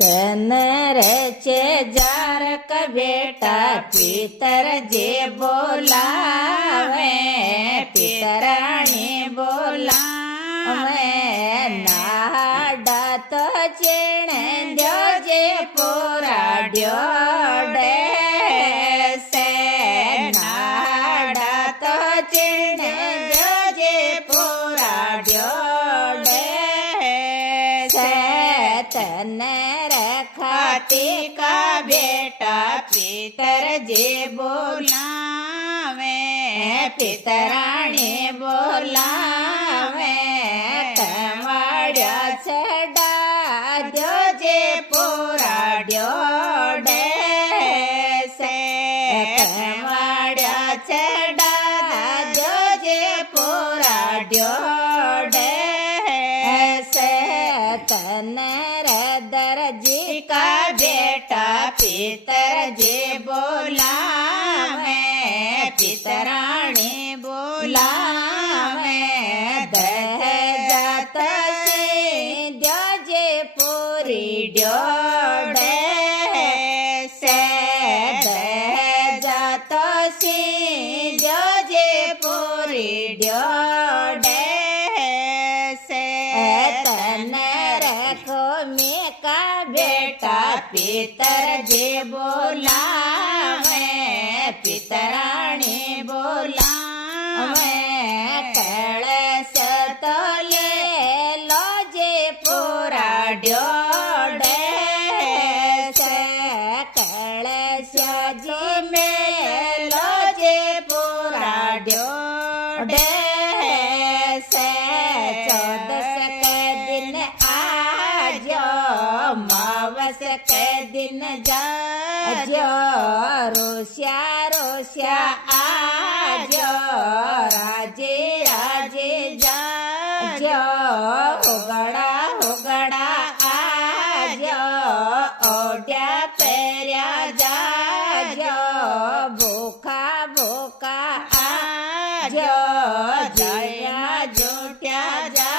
तने रे छे जारक बेटा पितर जे बोलावे पितराणी बोलावे नाडा तो चेण दो जे पोराड्यो डे से नाडा तो चेण दो जे पोराड्यो डे से तने खाती का बेटा पितर जे बोलावे पितराणी बोलावे कमाड्या छड़ा दो जे पोराड्यो डे से कमाड्या छड़ा दो जे पोराड्यो डे से तने दरजी का बेटा पितर जे बोलावे पितराणी बोलावे दह जात दो जे पोरी ड्योडे से दह जात दो जे पोरी ड्योडे से तने रखो में का बेटा पितर जे बोलावे पितराणी बोलावे कलश तो ले लो जे पोराड्यो डे से कलश जी में लो जे पोराड्यो डे से 14 के दिन आजो मावस के दिन जाजो रोस्या रोस्या आजो राजे राजे जाजो उगड़ा उगड़ा आजो ओड्या पेर्या जाजो भूखा भूखा आजो जया जोट्या जा